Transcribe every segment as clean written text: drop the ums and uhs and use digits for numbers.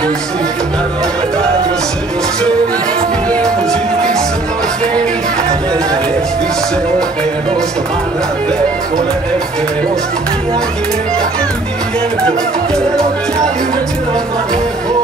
αφήσει να το μετάνιωσε ποιος ξέρει. Δεν μου ζήτησε το χέρι, δεν έσβησε ο νερός, το παραδέχω ελεύθερος. Μια γυναίκα την έρχω και λέω κι άλλη με τι να το ανέχω.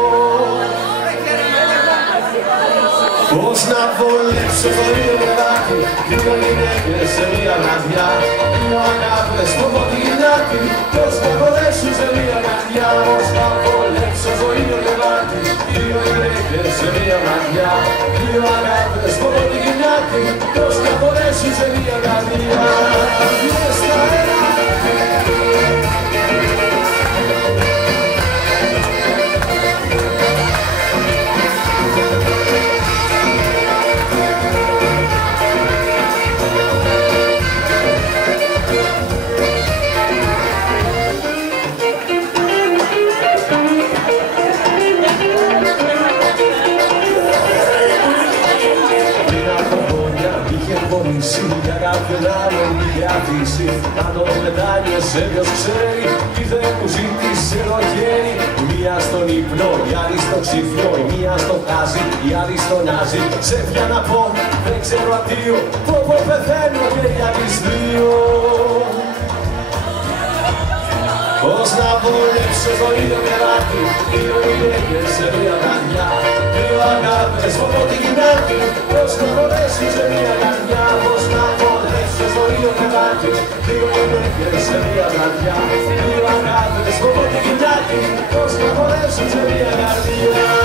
Πώς να βολέψω το ίδιο παιδάκι, δύο γυναίκες σε μια βραδιά. Δύο αγάπες στο ποτινάκι, πώς να βολέψω σε μια βραδιά. Πώς να βολέψω το ίδιο παιδάκι, δύο γυναίκες σε μια βραδιά. Δύο αγάπες στο ποτινάκι, πώς να βολέψω σε μια βραδιά. Για κάποιον άλλον είχε αφήσει να το μετάνιωσε ποιος ξέρει. Τι δεν μου ζήτησε το χέρι. Μία στον ύπνο, η άλλη στο ξυφιό. Η μία στο χάζι, η άλλη στο νάζι. Σε πια να πω, δεν ξέρω αντίο. Πω πεθαίνω και για τις δύο. Πώς να βολέψω το ίδιο παιδάκι, δύο γυναίκες σε μια καρδιά. Δύο αγάπες από τη γυναίκα, πώς να βολέψω σε μια καρδιά. Πώς να βολέψω το ίδιο παιδάκι, δύο γυναίκες σε μια καρδιά. Δύο αγάπες από τη γυναίκα, πώς να βολέψω σε μια καρδιά.